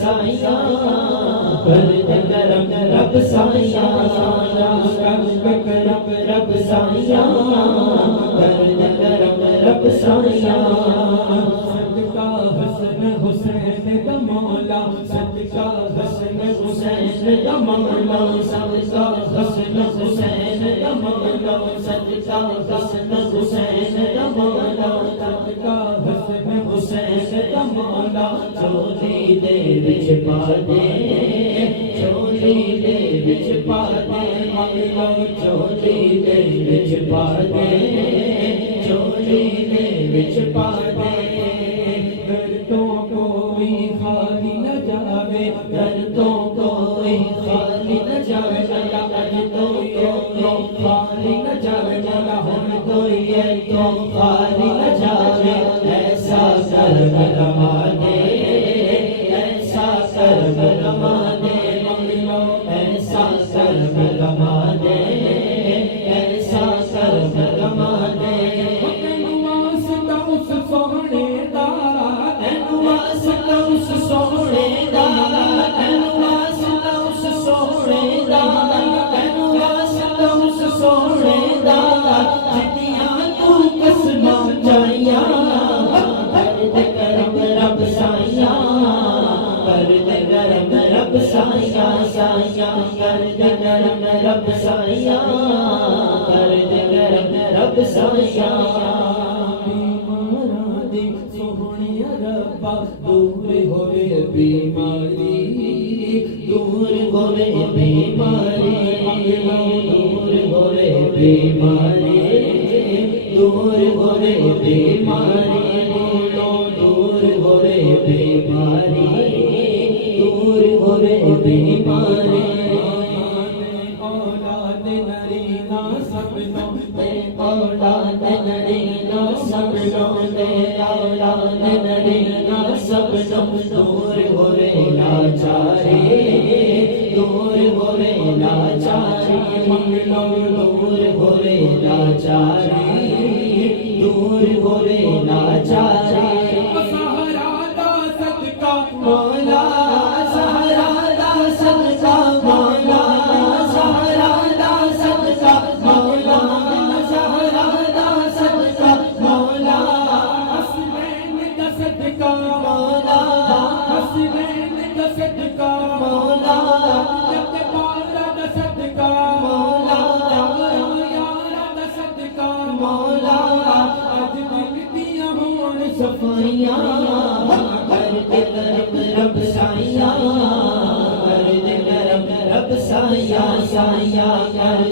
سایاں کر دے کرم رب سایاں کر کرم رب سایاں کر دے کرم رب سایاں صدقہ حسن حسین کا مولا صدقہ حسن حسین کا مولا صدقہ حسن حسین کا مولا صدقہ حسن حسین کا مولا صدقہ حسن حسین کا مولا چولی دے وچ پا دے چولی دے وچ پا دے مولا چولی دے وچ پا دے چولی دے وچ پا دے دردوں کوئی خالی نہ جاوے دردوں کوئی خالی نہ جاوے دردوں کوئی خالی نہ جاوے ہم کوئی تو خالی نہ جاوے ایسا کرم رما دے ایسا کرم رما دے ایسا کرم رما دے ایسا کرم رما دے تینوں واسطہ اس سونے دا تینوں واسطہ اس سونے دا تینوں واسطہ اس سونے دا تینوں واسطہ اس سونے دا جتیاں تو قسماں چاہیاں کر دے کرم رب سایاں کر دے کرم رب سایاں سایاں کر دے کرم رب سایاں کر دے کرم رب سایاں بیماراں دی سوہنیا ربا دور ہوئے بیماری دور ہوئے بیماری دور ہوئے بیماری دور ہوئے بیماری دور ہوئے بیماری دور ہوئے بیماری اولاد نرینا سبنوں اولاد نرینا سبنوں دے اولاد نرینا سبنوں دور ہوئے لاچاری دور ہوئے لاچاری دور ہوئے لاچاری دور ہوئے لاچاری سہارا دا صدقہ مولا سہارا دا صدقہ مولا سہارا دا صدقہ مولا سہارا دا صدقہ مولا حسنین دا صدقہ مولا حسنین دا صدقہ مولا جتبارہ دا صدقہ مولا یارہ دا صدقہ مولا اج دل دیاں ہون صفائیاں کر دے کرم رب سایاں کر دے کرم رب سایاں سایاں کر